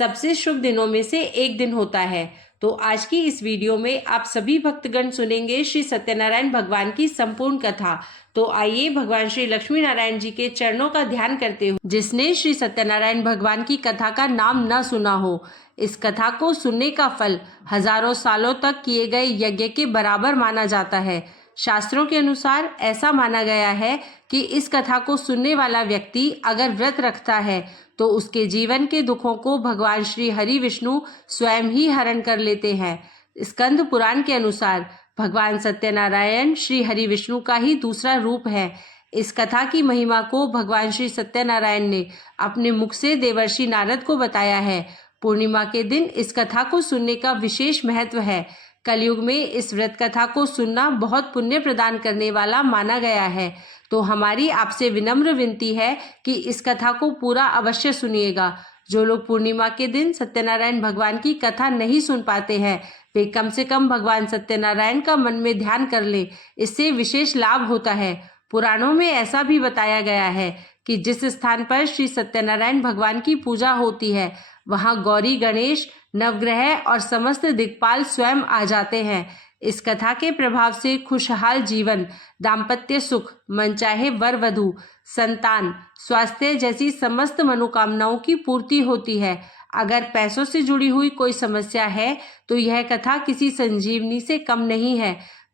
सबसे शुभ दिनों में से एक दिन होता है। तो आज की इस वीडियो में आप सभी भक्तगण सुनेंगे श्री सत्यनारायण भगवान की संपूर्ण कथा। तो आइए भगवान श्री लक्ष्मी नारायण जी के चरणों का ध्यान करते हुए, जिसने श्री सत्यनारायण भगवान की कथा का नाम न सुना हो, इस कथा को सुनने का फल हजारों सालों तक किए गए यज्ञ के बराबर माना जाता है। शास्त्रों के अनुसार ऐसा माना गया है कि इस कथा को सुनने वाला व्यक्ति अगर व्रत रखता है तो उसके जीवन के दुखों को भगवान श्री हरि विष्णु स्वयं ही हरण कर लेते हैं। स्कंद पुराण के अनुसार भगवान सत्यनारायण श्री हरि विष्णु का ही दूसरा रूप है। इस कथा की महिमा को भगवान श्री सत्यनारायण ने अपने मुख से देवर्षि नारद को बताया है। पूर्णिमा के दिन इस कथा को सुनने का विशेष महत्व है। कलयुग में इस व्रत कथा को सुनना बहुत पुण्य प्रदान करने वाला माना गया है। तो हमारी आपसे विनम्र विनती है कि इस कथा को पूरा अवश्य सुनिएगा। जो लोग पूर्णिमा के दिन सत्यनारायण भगवान की कथा नहीं सुन पाते हैं, वे कम से कम भगवान सत्यनारायण का मन में ध्यान कर लें, इससे विशेष लाभ होता है। पुराणों में ऐसा भी बताया गया है कि जिस स्थान पर श्री सत्यनारायण भगवान की पूजा होती है, वहां गौरी, गणेश, नवग्रह और समस्त दिक्पाल स्वयं आ जाते हैं। इस कथा के प्रभाव से खुशहाल जीवन, दाम्पत्य सुख, मनचाहे वर वधु, संतान, स्वास्थ्य जैसी समस्त मनोकामनाओं की पूर्ति होती है। अगर पैसों से जुड़ी हुई कोई समस्या है तो यह कथा किसी संजीवनी से कम नहीं है।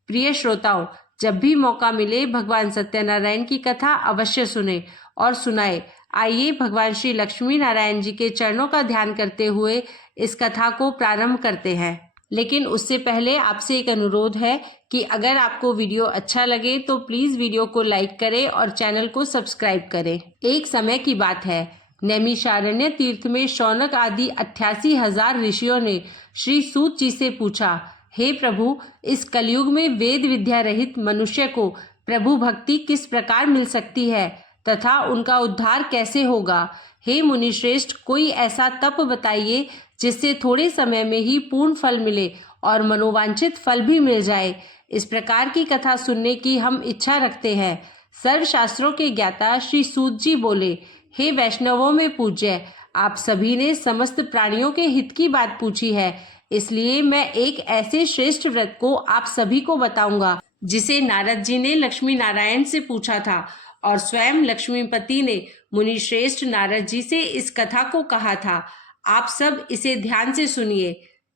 प्रिय श्रोताओं, जब भी मौका मिले भगवान सत्यनारायण की कथा अवश्य सुने और सुनाए। आइए भगवान श्री लक्ष्मी नारायण जी के चरणों का ध्यान करते हुए इस कथा को प्रारंभ करते हैं। लेकिन उससे पहले आपसे एक अनुरोध है कि अगर आपको वीडियो अच्छा लगे तो प्लीज वीडियो को लाइक करें और चैनल को सब्सक्राइब करें। एक समय की बात है, नैमिषारण्य तीर्थ में शौनक आदि 88,000 ऋषियों ने श्री सूत जी से पूछा, हे प्रभु, इस कलयुग में वेद विद्या रहित मनुष्य को प्रभु भक्ति किस प्रकार मिल सकती है तथा उनका उद्धार कैसे होगा? हे मुनिश्रेष्ठ, कोई ऐसा तप बताइए जिससे थोड़े समय में ही पूर्ण फल मिले और मनोवांछित फल भी मिल जाए। इस प्रकार की कथा सुनने की हम इच्छा रखते हैं। सर्वशास्त्रों के ज्ञाता श्री सूत जी बोले, हे वैष्णवों में पूज्य, आप सभी ने समस्त प्राणियों के हित की बात पूछी है, इसलिए मैं एक ऐसे श्रेष्ठ व्रत को आप सभी को बताऊंगा जिसे नारद जी ने लक्ष्मी नारायण से पूछा था और स्वयं लक्ष्मीपति ने मुनि श्रेष्ठ नारद जी से इस कथा को कहा था। आप सब इसे ध्यान से सुनिए।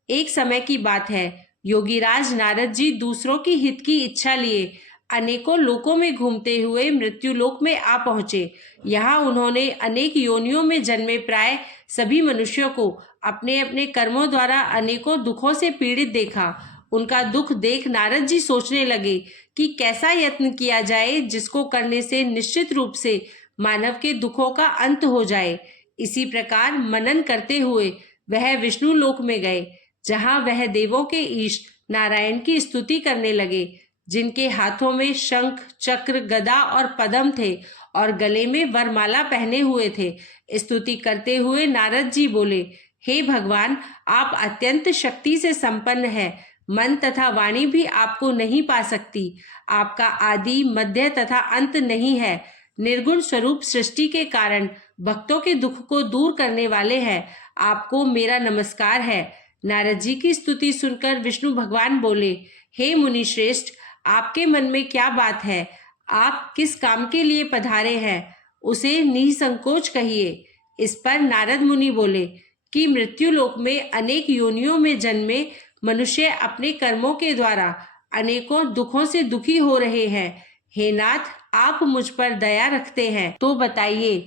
एक समय की बात है, योगीराज नारद जी दूसरों की हित की इच्छा लिए अनेकों लोकों में घूमते हुए मृत्यु लोक में आ पहुंचे। यहाँ उन्होंने अनेक योनियों में जन्मे प्राय सभी मनुष्यों को अपने अपने कर्मों द्वारा अनेकों दुखों से पीड़ित देखा। उनका दुख देख नारद जी सोचने लगे कि कैसा यत्न किया जाए जिसको करने से निश्चित रूप से मानव के दुखों का अंत हो जाए। इसी प्रकार मनन करते हुए वह विष्णु लोक में गए, जहां वह देवों के ईश नारायण की स्तुति करने लगे, जिनके हाथों में शंख, चक्र, गदा और पद्म थे और गले में वरमाला पहने हुए थे। स्तुति करते हुए नारद जी बोले, हे भगवान, आप अत्यंत शक्ति से संपन्न है। मन तथा वाणी भी आपको नहीं पा सकती। आपका आदि, मध्य तथा अंत नहीं है। निर्गुण स्वरूप सृष्टि के कारण भक्तों के दुख को दूर करने वाले हैं। आपको मेरा नमस्कार है। नारद जी की स्तुति सुनकर विष्णु भगवान बोले, हे मुनि श्रेष्ठ, आपके मन में क्या बात है? आप किस काम के लिए पधारे हैं? उसे निसंकोच कहिए। इस पर नारद मुनि बोले कि मृत्यु लोक में अनेक योनियों में जन्मे मनुष्य अपने कर्मों के द्वारा अनेकों दुखों से दुखी हो रहे हैं। हे नाथ, आप मुझ पर दया रखते हैं तो बताइए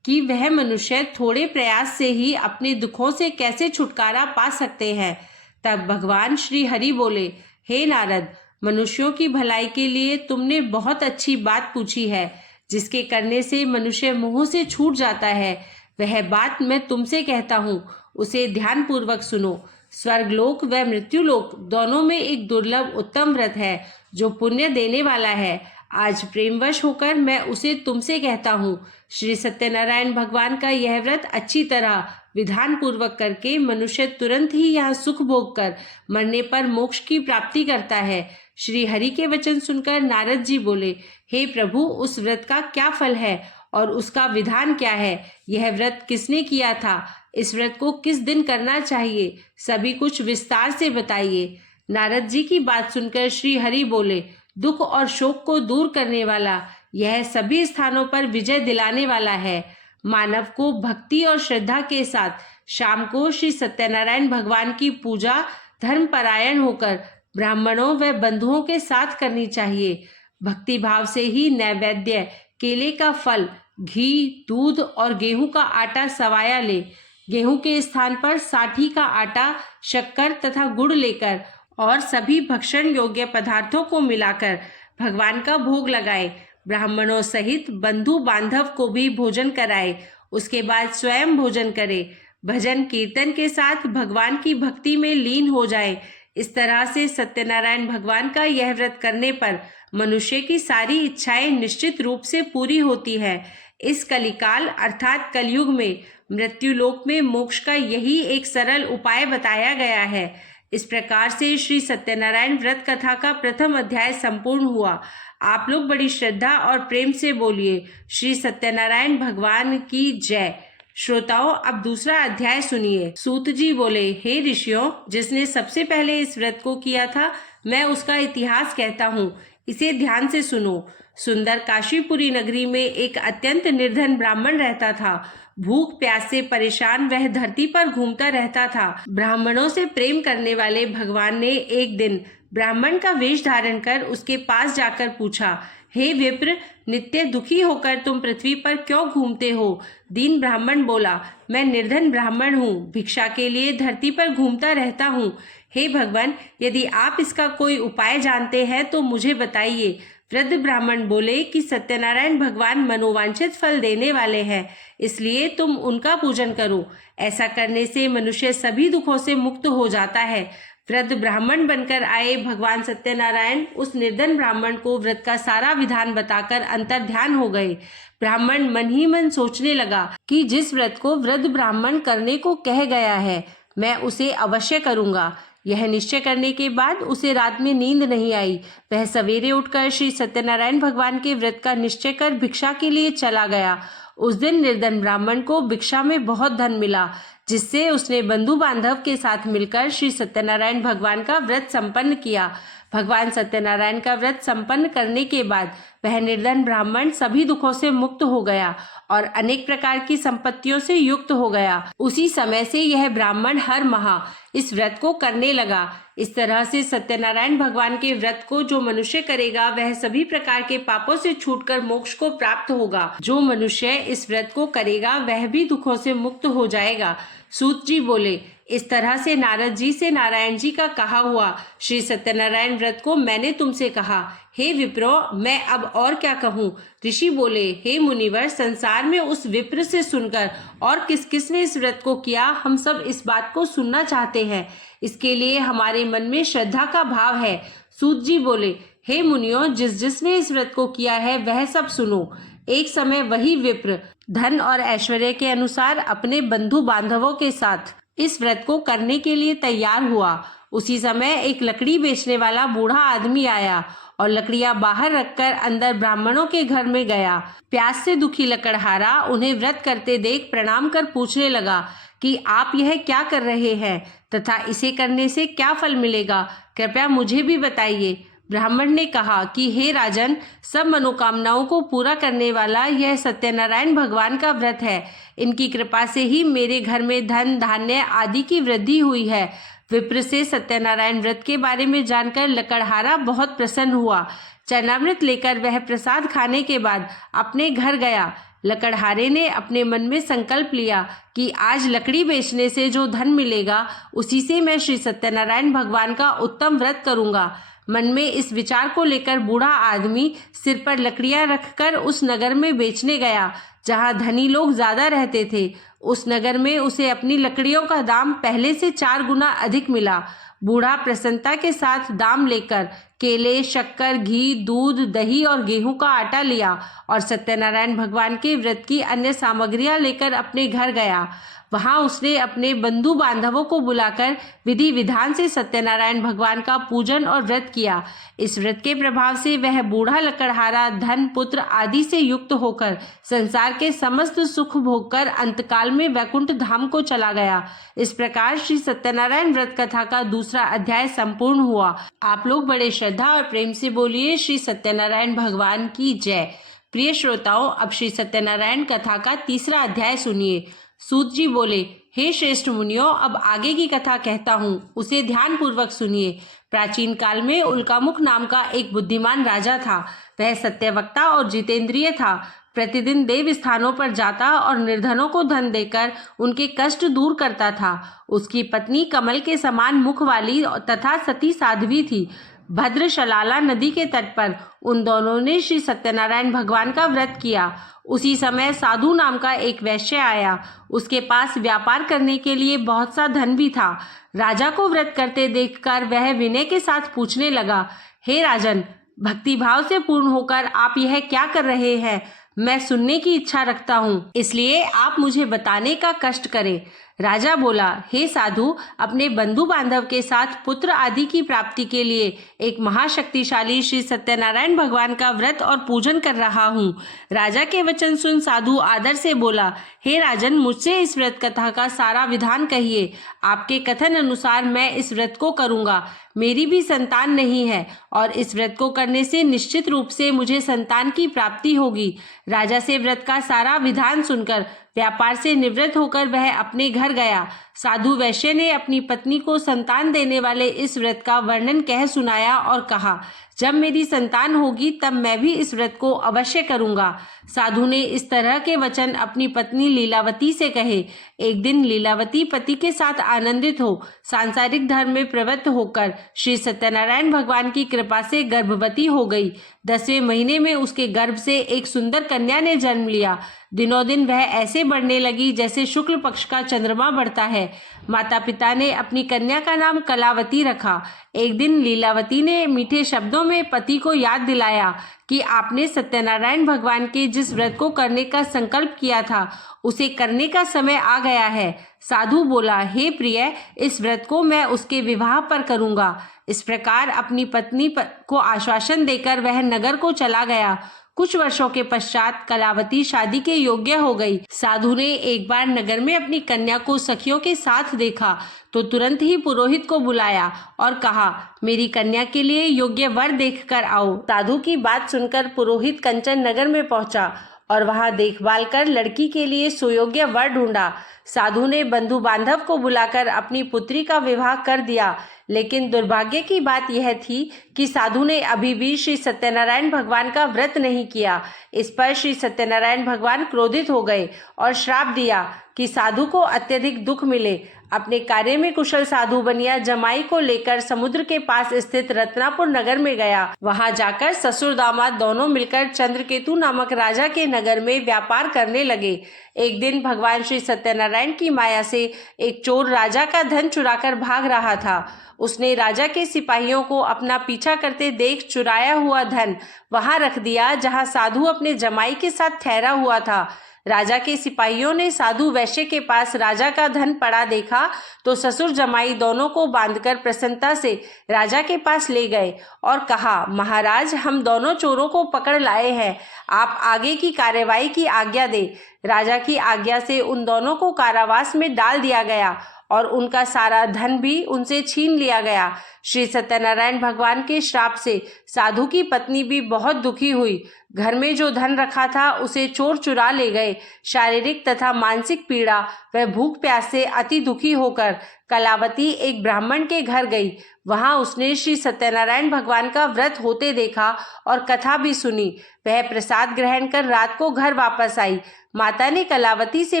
कि वह मनुष्य थोड़े प्रयास से ही अपने दुखों से कैसे छुटकारा पा सकते हैं। तब भगवान श्री हरि बोले, हे नारद, मनुष्यों की भलाई के लिए तुमने बहुत अच्छी बात पूछी है, जिसके करने से मनुष्य मोह से छूट जाता है। वह बात मैं तुमसे कहता हूँ, उसे ध्यान पूर्वक सुनो। स्वर्गलोक व मृत्युलोक दोनों में एक दुर्लभ उत्तम व्रत है जो पुण्य देने वाला है। आज प्रेमवश होकर मैं उसे तुमसे कहता हूँ। श्री सत्यनारायण भगवान का यह व्रत अच्छी तरह विधान पूर्वक करके मनुष्य तुरंत ही यहाँ सुख भोग कर मरने पर मोक्ष की प्राप्ति करता है। श्री हरि के वचन सुनकर नारद जी बोले, हे प्रभु, उस व्रत का क्या फल है और उसका विधान क्या है? यह व्रत किसने किया था? इस व्रत को किस दिन करना चाहिए, सभी कुछ विस्तार से बताइए। नारद जी की बात सुनकर श्री हरि बोले, दुख और शोक को दूर करने वाला, यह सभी स्थानों पर विजय दिलाने वाला है। मानव को भक्ति और श्रद्धा के साथ शाम को श्री सत्यनारायण भगवान की पूजा धर्मपरायण होकर ब्राह्मणों व बंधुओं के साथ करनी चाहिए। भक्ति भाव से ही नैवेद्य, केले का फल, घी, दूध और गेहूं का आटा सवाया ले। गेहूं के स्थान पर साठी का आटा, शक्कर तथा गुड़ लेकर और सभी भक्षण योग्य पदार्थों को मिलाकर भगवान का भोग लगाए। ब्राह्मणों सहित बंधु बांधव को भी भोजन कराए। उसके बाद स्वयं भोजन करे। भजन कीर्तन के साथ भगवान की भक्ति में लीन हो जाए। इस तरह से सत्यनारायण भगवान का यह व्रत करने पर मनुष्य की सारी इच्छाएं निश्चित रूप से पूरी होती है। इस कलिकाल अर्थात कलयुग में मृत्यु लोक में मोक्ष का यही एक सरल उपाय बताया गया है। इस प्रकार से श्री सत्यनारायण व्रत कथा का प्रथम अध्याय संपूर्ण हुआ। आप लोग बड़ी श्रद्धा और प्रेम से बोलिए, श्री सत्यनारायण भगवान की जय। श्रोताओं, अब दूसरा अध्याय सुनिए। सूत जी बोले, हे ऋषियों, जिसने सबसे पहले इस व्रत को किया था, मैं उसका इतिहास कहता हूँ, इसे ध्यान से सुनो। सुंदर काशीपुरी नगरी में एक अत्यंत निर्धन ब्राह्मण रहता था। भूख प्यास से परेशान वह धरती पर घूमता रहता था। ब्राह्मणों से प्रेम करने वाले भगवान ने एक दिन ब्राह्मण का वेश धारण कर उसके पास जाकर पूछा, हे विप्र, नित्य दुखी होकर तुम पृथ्वी पर क्यों घूमते हो? दीन ब्राह्मण बोला, मैं निर्धन ब्राह्मण हूँ, भिक्षा के लिए धरती पर घूमता रहता हूँ। हे भगवान, यदि आप इसका कोई उपाय जानते हैं तो मुझे बताइए। वृद्ध ब्राह्मण बोले कि सत्यनारायण भगवान मनोवांछित फल देने वाले हैं, इसलिए तुम उनका पूजन करो। ऐसा करने से मनुष्य सभी दुखों से मुक्त हो जाता है। वृद्ध ब्राह्मण बनकर आए भगवान सत्यनारायण उस निर्धन ब्राह्मण को व्रत का सारा विधान बताकर अंतर ध्यान हो गए। ब्राह्मण मन ही मन सोचने लगा कि जिस व्रत को वृद्ध ब्राह्मण करने को कह गया है, मैं उसे अवश्य करूंगा। यह निश्चय करने के बाद उसे रात में नींद नहीं आई। वह सवेरे उठकर श्री सत्यनारायण भगवान के व्रत का निश्चय कर भिक्षा के लिए चला गया। उस दिन निर्धन ब्राह्मण को भिक्षा में बहुत धन मिला, जिससे उसने बंधु बांधव के साथ मिलकर श्री सत्यनारायण भगवान का व्रत संपन्न किया। भगवान सत्यनारायण का व्रत संपन्न करने के बाद वह निर्धन ब्राह्मण सभी दुखों से मुक्त हो गया और अनेक प्रकार की संपत्तियों से युक्त हो गया। उसी समय से यह ब्राह्मण हर माह इस व्रत को करने लगा। इस तरह से सत्यनारायण भगवान के व्रत को जो मनुष्य करेगा वह सभी प्रकार के पापों से छूटकर मोक्ष को प्राप्त होगा। जो मनुष्य इस व्रत को करेगा वह भी दुखों से मुक्त हो जाएगा। सूत जी बोले, इस तरह से नारद जी से नारायण जी का कहा हुआ श्री सत्यनारायण व्रत को मैंने तुमसे कहा। हे विप्रो, मैं अब और क्या कहूँ? ऋषि बोले, हे मुनिवर, संसार में उस विप्र से सुनकर और किस किस ने इस व्रत को किया, हम सब इस बात को सुनना चाहते हैं। इसके लिए हमारे मन में श्रद्धा का भाव है। सूत जी बोले, हे मुनियों, जिसने इस व्रत को किया है वह सब सुनो। एक समय वही विप्र धन और ऐश्वर्य के अनुसार अपने बंधु बांधवों के साथ इस व्रत को करने के लिए तैयार हुआ। उसी समय एक लकड़ी बेचने वाला बूढ़ा आदमी आया और लकड़ियां बाहर रखकर अंदर ब्राह्मणों के घर में गया। प्यास से दुखी लकड़हारा उन्हें व्रत करते देख प्रणाम कर पूछने लगा कि आप यह क्या कर रहे हैं तथा इसे करने से क्या फल मिलेगा, कृपया मुझे भी बताइए। ब्राह्मण ने कहा कि हे राजन, सब मनोकामनाओं को पूरा करने वाला यह सत्यनारायण भगवान का व्रत है। इनकी कृपा से ही मेरे घर में धन धान्य आदि की वृद्धि हुई है। विप्र से सत्यनारायण व्रत के बारे में जानकर लकड़हारा बहुत प्रसन्न हुआ। चरणामृत लेकर वह प्रसाद खाने के बाद अपने घर गया। लकड़हारे ने अपने मन में संकल्प लिया कि आज लकड़ी बेचने से जो धन मिलेगा उसी से मैं श्री सत्यनारायण भगवान का उत्तम व्रत करूंगा। मन में इस विचार को लेकर बूढ़ा आदमी सिर पर लकड़ियां रखकर उस नगर में बेचने गया जहां धनी लोग ज्यादा रहते थे। उस नगर में उसे अपनी लकड़ियों का दाम पहले से 4 गुना अधिक मिला। बूढ़ा प्रसन्नता के साथ दाम लेकर केले, शक्कर, घी, दूध, दही और गेहूं का आटा लिया और सत्यनारायण भगवान के व्रत की अन्य सामग्रियां लेकर अपने घर गया। वहां उसने अपने बंधु बांधवों को बुलाकर विधि विधान से सत्यनारायण भगवान का पूजन और व्रत किया। इस व्रत के प्रभाव से वह बूढ़ा लकड़हारा धन पुत्र आदि से युक्त होकर संसार के समस्त सुख भोगकर अंतकाल में वैकुंठ धाम को चला गया। इस प्रकार श्री सत्यनारायण व्रत कथा का दूसरा अध्याय संपूर्ण हुआ। आप लोग बड़े श्रद्धा और प्रेम से बोलिए श्री सत्यनारायण भगवान की जय। प्रिय श्रोताओं, अब श्री सत्यनारायण कथा का तीसरा अध्याय सुनिए। सूत जी बोले, हे श्रेष्ठ मुनियों, अब आगे की कथा कहता हूँ, उसे ध्यान पूर्वक सुनिए। प्राचीन काल में उल्कामुख नाम का एक बुद्धिमान राजा था। वह सत्यवक्ता और जितेंद्रिय था। प्रतिदिन देव स्थानों पर जाता और निर्धनों को धन देकर उनके कष्ट दूर करता था। उसकी पत्नी कमल के समान मुख वाली तथा सती साध्वी थी। भद्रशलाला नदी के तट पर उन दोनों ने श्री सत्यनारायण भगवान का व्रत किया। उसी समय साधु नाम का एक वैश्य आया। उसके पास व्यापार करने के लिए बहुत सा धन भी था। राजा को व्रत करते देखकर वह विनय के साथ पूछने लगा, हे राजन, भक्ति भाव से पूर्ण होकर आप यह क्या कर रहे हैं? मैं सुनने की इच्छा रखता हूँ, इसलिए आप मुझे बताने का कष्ट करें। राजा बोला, हे साधु, अपने बंधु बांधव के साथ पुत्र आदि की प्राप्ति के लिए एक महाशक्तिशाली श्री सत्यनारायण भगवान का व्रत और पूजन कर रहा हूँ। राजा के वचन सुन साधु आदर से बोला, हे राजन, मुझसे इस व्रत कथा का सारा विधान कहिए। आपके कथन अनुसार मैं इस व्रत को करूँगा। मेरी भी संतान नहीं है और इस व्रत को करने से निश्चित रूप से मुझे संतान की प्राप्ति होगी। राजा से व्रत का सारा विधान सुनकर व्यापार से निवृत्त होकर वह अपने घर गया। साधु वैश्य ने अपनी पत्नी को संतान देने वाले इस व्रत का वर्णन कह सुनाया और कहा, जब मेरी संतान होगी तब मैं भी इस व्रत को अवश्य करूंगा। साधु ने इस तरह के वचन अपनी पत्नी लीलावती से कहे। एक दिन लीलावती पति के साथ आनंदित हो सांसारिक धर्म में प्रवृत्त होकर श्री सत्यनारायण भगवान की कृपा से गर्भवती हो गई। 10वें महीने में उसके गर्भ से एक सुंदर कन्या ने जन्म लिया। दिनों दिन वह ऐसे बढ़ने लगी जैसे शुक्ल पक्ष का चंद्रमा बढ़ता है। माता पिता ने अपनी कन्या का नाम कलावती रखा। एक दिन लीलावती ने मीठे शब्दों में पति को याद दिलाया कि आपने सत्यनारायण भगवान के जिस व्रत को करने का संकल्प किया था उसे करने का समय आ गया है। साधु बोला, हे प्रिय, इस व्रत को मैं उसके विवाह पर करूंगा। इस प्रकार अपनी पत्नी को आश्वासन देकर वह नगर को चला गया। कुछ वर्षों के पश्चात कलावती शादी के योग्य हो गई। साधु ने एक बार नगर में अपनी कन्या को सखियों के साथ देखा तो तुरंत ही पुरोहित को बुलाया और कहा, मेरी कन्या के लिए योग्य वर देखकर आओ। साधु की बात सुनकर पुरोहित कंचन नगर में पहुंचा और वहां देखभाल कर लड़की के लिए सुयोग्य वर ढूंढा। साधु ने बंधु बांधव को बुलाकर अपनी पुत्री का विवाह कर दिया, लेकिन दुर्भाग्य की बात यह थी कि साधु ने अभी भी श्री सत्यनारायण भगवान का व्रत नहीं किया। इस पर श्री सत्यनारायण भगवान क्रोधित हो गए और श्राप दिया कि साधु को अत्यधिक दुख मिले। अपने कार्य में कुशल साधु बनिया जमाई को लेकर समुद्र के पास स्थित रत्नापुर नगर में गया। वहां जाकर ससुर दामाद दोनों मिलकर चंद्रकेतु नामक राजा के नगर में व्यापार करने लगे। एक दिन भगवान श्री सत्यनारायण की माया से एक चोर राजा का धन चुराकर भाग रहा था। उसने राजा के सिपाहियों को अपना पीछा करते देख चुराया हुआ धन वहां रख दिया जहां साधु अपने जमाई के साथ ठहरा हुआ था। राजा के सिपाहियों ने साधु वैश्य के पास राजा का धन पड़ा देखा तो ससुर जमाई दोनों को बांधकर प्रसन्नता से राजा के पास ले गए और कहा, महाराज, हम दोनों चोरों को पकड़ लाए हैं, आप आगे की कार्यवाही की आज्ञा दे। राजा की आज्ञा से उन दोनों को कारावास में डाल दिया गया और उनका सारा धन भी उनसे छीन लिया गया। श्री सत्यनारायण भगवान के श्राप से साधु की पत्नी भी बहुत दुखी हुई। घर में जो धन रखा था उसे चोर चुरा ले गए। शारीरिक तथा मानसिक पीड़ा व भूख प्यास से अति दुखी होकर कलावती एक ब्राह्मण के घर गई। वहां उसने श्री सत्यनारायण भगवान का व्रत होते देखा और कथा भी सुनी। वह प्रसाद ग्रहण कर रात को घर वापस आई। माता ने कलावती से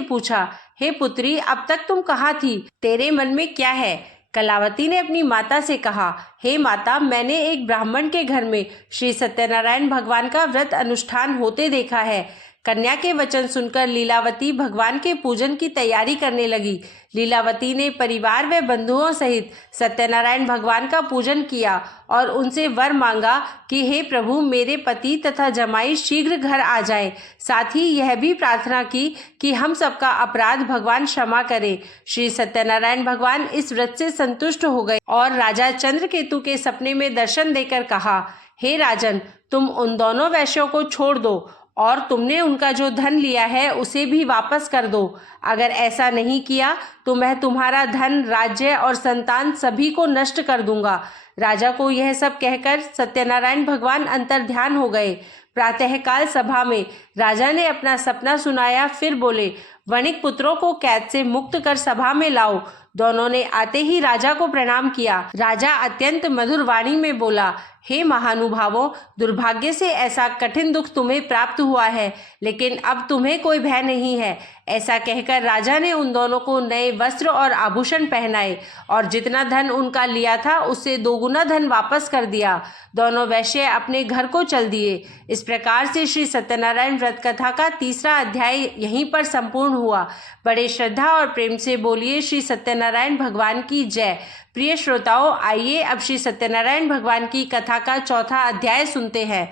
पूछा, हे पुत्री, अब तक तुम कहाँ थी? तेरे मन में क्या है? कलावती ने अपनी माता से कहा, हे माता, मैंने एक ब्राह्मण के घर में श्री सत्यनारायण भगवान का व्रत अनुष्ठान होते देखा है। कन्या के वचन सुनकर लीलावती भगवान के पूजन की तैयारी करने लगी। लीलावती ने परिवार व बंधुओं सहित सत्यनारायण भगवान का पूजन किया और उनसे वर मांगा कि हे प्रभु, मेरे पति तथा जमाई शीघ्र घर आ जाएं। साथ ही यह भी प्रार्थना की कि हम सबका अपराध भगवान क्षमा करें। श्री सत्यनारायण भगवान इस व्रत से संतुष्ट हो गए और राजा चंद्रकेतु के सपने में दर्शन देकर कहा, हे राजन, तुम उन दोनों वैश्यों को छोड़ दो और तुमने उनका जो धन लिया है उसे भी वापस कर दो। अगर ऐसा नहीं किया तो मैं तुम्हारा धन, राज्य और संतान सभी को नष्ट कर दूंगा। राजा को यह सब कहकर सत्यनारायण भगवान अंतर्ध्यान हो गए। प्रातःकाल सभा में राजा ने अपना सपना सुनाया। फिर बोले, वणिक पुत्रों को कैद से मुक्त कर सभा में लाओ। दोनों ने आते ही राजा को प्रणाम किया। राजा अत्यंत मधुर वाणी में बोला, हे महानुभावों, दुर्भाग्य से ऐसा कठिन दुख तुम्हें प्राप्त हुआ है, लेकिन अब तुम्हें कोई भय नहीं है। ऐसा कहकर राजा ने उन दोनों को नए वस्त्र और आभूषण पहनाए और जितना धन उनका लिया था उससे दोगुना धन वापस कर दिया। दोनों वैश्य अपने घर को चल दिए। इस प्रकार से श्री सत्यनारायण व्रत कथा का 3रा अध्याय यहीं पर संपूर्ण हुआ। बड़े श्रद्धा और प्रेम से बोलिए श्री सत्यनारायण भगवान की जय। प्रिय श्रोताओं, आइए अब श्री सत्यनारायण भगवान की कथा का 4था अध्याय सुनते हैं।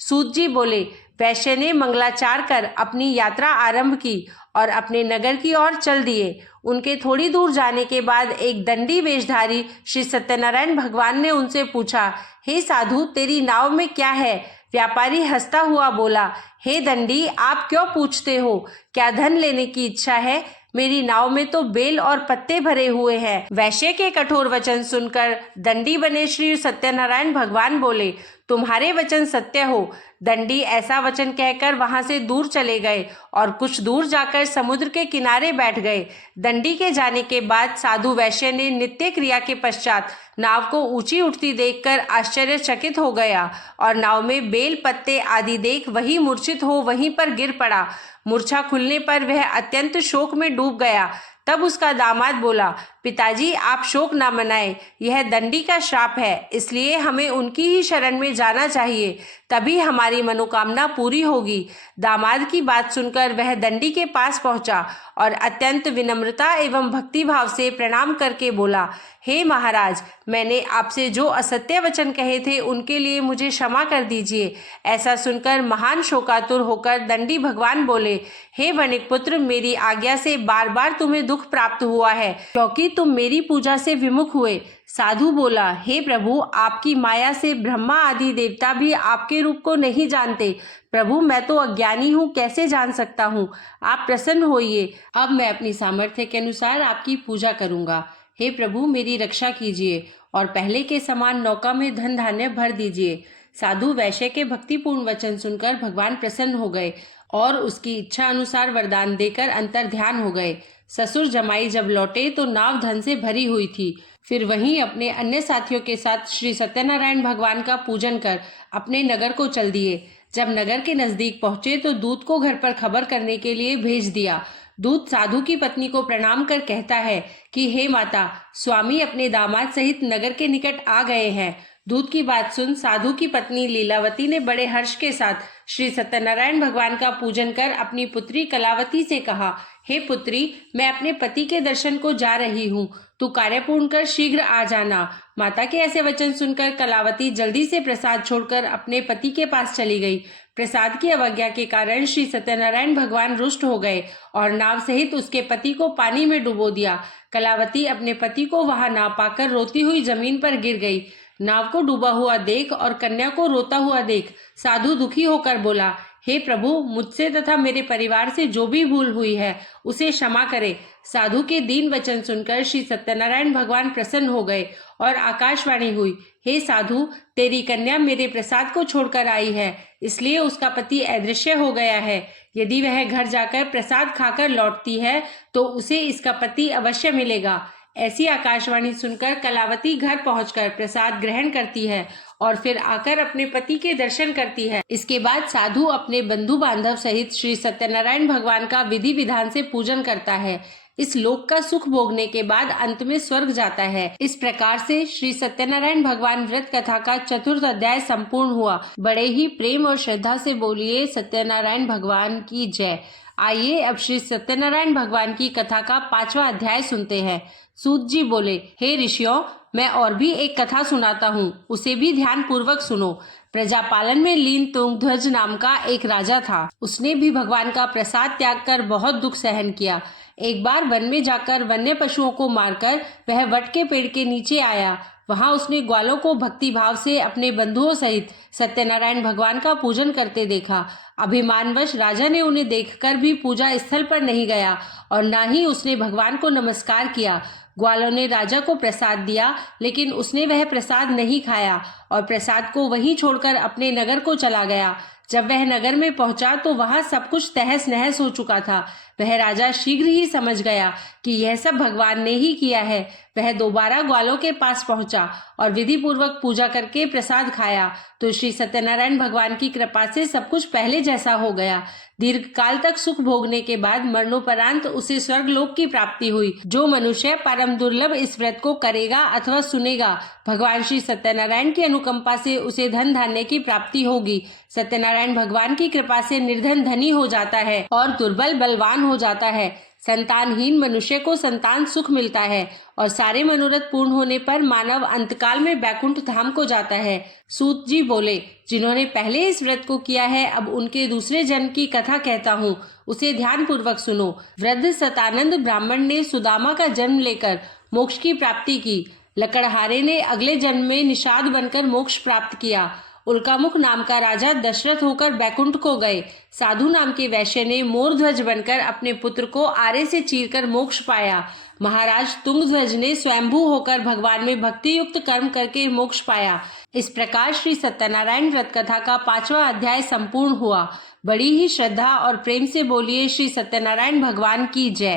सूत जी बोले, वैश्य ने मंगलाचार कर अपनी यात्रा आरंभ की और अपने नगर की ओर चल दिए। उनके थोड़ी दूर जाने के बाद एक दंडी वेशधारी श्री सत्यनारायण भगवान ने उनसे पूछा, हे साधु, तेरी नाव में क्या है? व्यापारी हंसता हुआ बोला, हे दंडी, आप क्यों पूछते हो? क्या धन लेने की इच्छा है? मेरी नाव में तो बेल और पत्ते भरे हुए हैं। वैश्य के कठोर वचन सुनकर दंडी बने श्री सत्यनारायण भगवान बोले, तुम्हारे वचन सत्य हो। दंडी ऐसा वचन कहकर वहां से दूर चले गए और कुछ दूर जाकर समुद्र के किनारे बैठ गए। दंडी के जाने के बाद साधु वैश्य ने नित्य क्रिया के पश्चात नाव को ऊंची उठती देखकर आश्चर्यचकित हो गया और नाव में बेल पत्ते आदि देख वही मूर्छित हो वहीं पर गिर पड़ा। मूर्छा खुलने पर वह अत्यंत शोक में डूब गया। तब उसका दामाद बोला, पिताजी, आप शोक ना मनाएं, यह दंडी का श्राप है, इसलिए हमें उनकी ही शरण में जाना चाहिए, तभी हमारी मनोकामना पूरी होगी। दामाद की बात सुनकर वह दंडी के पास पहुंचा और अत्यंत विनम्रता एवं भक्तिभाव से प्रणाम करके बोला, हे महाराज, मैंने आपसे जो असत्य वचन कहे थे उनके लिए मुझे क्षमा कर दीजिए। ऐसा सुनकर महान शोकातुर होकर दंडी भगवान बोले, हे वणिक पुत्र, मेरी आज्ञा से बार बार तुम्हें दुख प्राप्त हुआ है क्योंकि तुम मेरी पूजा से विमुख हुए। साधु बोला, हे प्रभु, आपकी माया से ब्रह्मा आदि देवता भी आपके रूप को नहीं जानते। प्रभु, मैं तो अज्ञानी हूँ, कैसे जान सकता हूँ? आप प्रसन्न होइए, अब मैं अपनी सामर्थ्य के अनुसार आपकी पूजा करूँगा। हे प्रभु, मेरी रक्षा कीजिए और पहले के समान नौका में धन धान्य भर दीजिए। साधु वैश्य के भक्तिपूर्ण वचन सुनकर भगवान प्रसन्न हो गए और उसकी इच्छा अनुसार वरदान देकर अंतर्ध्यान हो गए। ससुर जमाई जब लौटे तो नाव धन से भरी हुई थी। फिर वहीं अपने अन्य साथियों के साथ श्री सत्यनारायण भगवान का पूजन कर अपने नगर को चल दिए। जब नगर के नजदीक पहुंचे तो दूत को घर पर खबर करने के लिए भेज दिया। दूत साधु की पत्नी को प्रणाम कर कहता है कि हे माता, स्वामी अपने दामाद सहित नगर के निकट आ गए हैं। दूत की बात सुन साधु की पत्नी लीलावती ने बड़े हर्ष के साथ श्री सत्यनारायण भगवान का पूजन कर अपनी पुत्री कलावती से कहा, हे पुत्री, मैं अपने पति के दर्शन को जा रही हूँ, तू कार्य पूर्ण कर शीघ्र आ जाना। माता के ऐसे वचन सुनकर कलावती जल्दी से प्रसाद छोड़कर अपने पति के पास चली गई। प्रसाद की अवज्ञा के कारण श्री सत्यनारायण भगवान रुष्ट हो गए और नाव सहित उसके पति को पानी में डुबो दिया। कलावती अपने पति को वहां ना पाकर रोती हुई जमीन पर गिर गई। नाव को डूबा हुआ देख और कन्या को रोता हुआ देख साधु दुखी होकर बोला, हे प्रभु, मुझसे तथा मेरे परिवार से जो भी भूल हुई है उसे क्षमा करे। साधु के दीन वचन सुनकर श्री सत्यनारायण भगवान प्रसन्न हो गए और आकाशवाणी हुई, हे साधु, तेरी कन्या मेरे प्रसाद को छोड़कर आई है, इसलिए उसका पति अदृश्य हो गया है। यदि वह घर जाकर प्रसाद खाकर लौटती है तो उसे इसका पति अवश्य मिलेगा। ऐसी आकाशवाणी सुनकर कलावती घर पहुंचकर प्रसाद ग्रहण करती है और फिर आकर अपने पति के दर्शन करती है। इसके बाद साधु अपने बंधु बांधव सहित श्री सत्यनारायण भगवान का विधि विधान से पूजन करता है। इस लोक का सुख भोगने के बाद अंत में स्वर्ग जाता है। इस प्रकार से श्री सत्यनारायण भगवान व्रत कथा का चतुर्थ अध्याय संपूर्ण हुआ। बड़े ही प्रेम और श्रद्धा से बोलिए सत्यनारायण भगवान की जय। आइए अब श्री सत्यनारायण भगवान की कथा का 5वां अध्याय सुनते हैं। सूत जी बोले, हे ऋषियों, मैं और भी एक कथा सुनाता हूँ, उसे भी ध्यान पूर्वक सुनो। प्रजापालन में लीन तुंगध्वज नाम का एक राजा था। उसने भी भगवान का प्रसाद त्याग कर बहुत दुख सहन किया। एक बार वन में जाकर वन्य पशुओं को मारकर वह वट के पेड़ के नीचे आया। वहां उसने ग्वालों को भक्ति भाव से अपने बंधुओं सहित सत्यनारायण भगवान का पूजन करते देखा। अभिमानवश राजा ने उन्हें देखकर भी पूजा स्थल पर नहीं गया और न ही उसने भगवान को नमस्कार किया। ग्वालों ने राजा को प्रसाद दिया, लेकिन उसने वह प्रसाद नहीं खाया और प्रसाद को वहीं छोड़कर अपने नगर को चला गया। जब वह नगर में पहुंचा तो वहां सब कुछ तहस नहस हो चुका था। वह राजा शीघ्र ही समझ गया कि यह सब भगवान ने ही किया है। वह दोबारा ग्वालों के पास पहुंचा और विधि पूर्वक पूजा करके प्रसाद खाया तो श्री सत्यनारायण भगवान की कृपा से सब कुछ पहले जैसा हो गया। दीर्घ काल तक सुख भोगने के बाद मरणोपरांत उसे स्वर्गलोक की प्राप्ति हुई। जो मनुष्य परम दुर्लभ इस व्रत को करेगा अथवा सुनेगा, भगवान श्री सत्यनारायण की अनुकंपा से उसे धन धान्य की प्राप्ति होगी। सत्यनारायण भगवान की कृपा से निर्धन धनी हो जाता है और दुर्बल बलवान हो जाता है। संतानहीन मनुष्य को संतान सुख मिलता है और सारे मनोरथ पूर्ण होने पर मानव अंतकाल में बैकुंठ धाम को जाता है। सूत जी बोले, जिन्होंने पहले इस व्रत को किया है, अब उनके दूसरे जन्म की कथा कहता हूँ, उसे ध्यान पूर्वक सुनो। वृद्ध सतानंद ब्राह्मण ने सुदामा का जन्म लेकर मोक्ष की प्राप्ति की। लकड़हारे ने अगले जन्म में निषाद बनकर मोक्ष प्राप्त किया। उल्कामुख नाम का राजा दशरथ होकर बैकुंठ को गए। साधु नाम के वैश्य ने मोरध्वज बनकर अपने पुत्र को आरे से चीरकर मोक्ष पाया। महाराज तुंगध्वज ने स्वयंभू होकर भगवान में भक्ति युक्त कर्म करके मोक्ष पाया। इस प्रकार श्री सत्यनारायण व्रत कथा का 5वां अध्याय संपूर्ण हुआ। बड़ी ही श्रद्धा और प्रेम से बोलिए श्री सत्यनारायण भगवान की जय।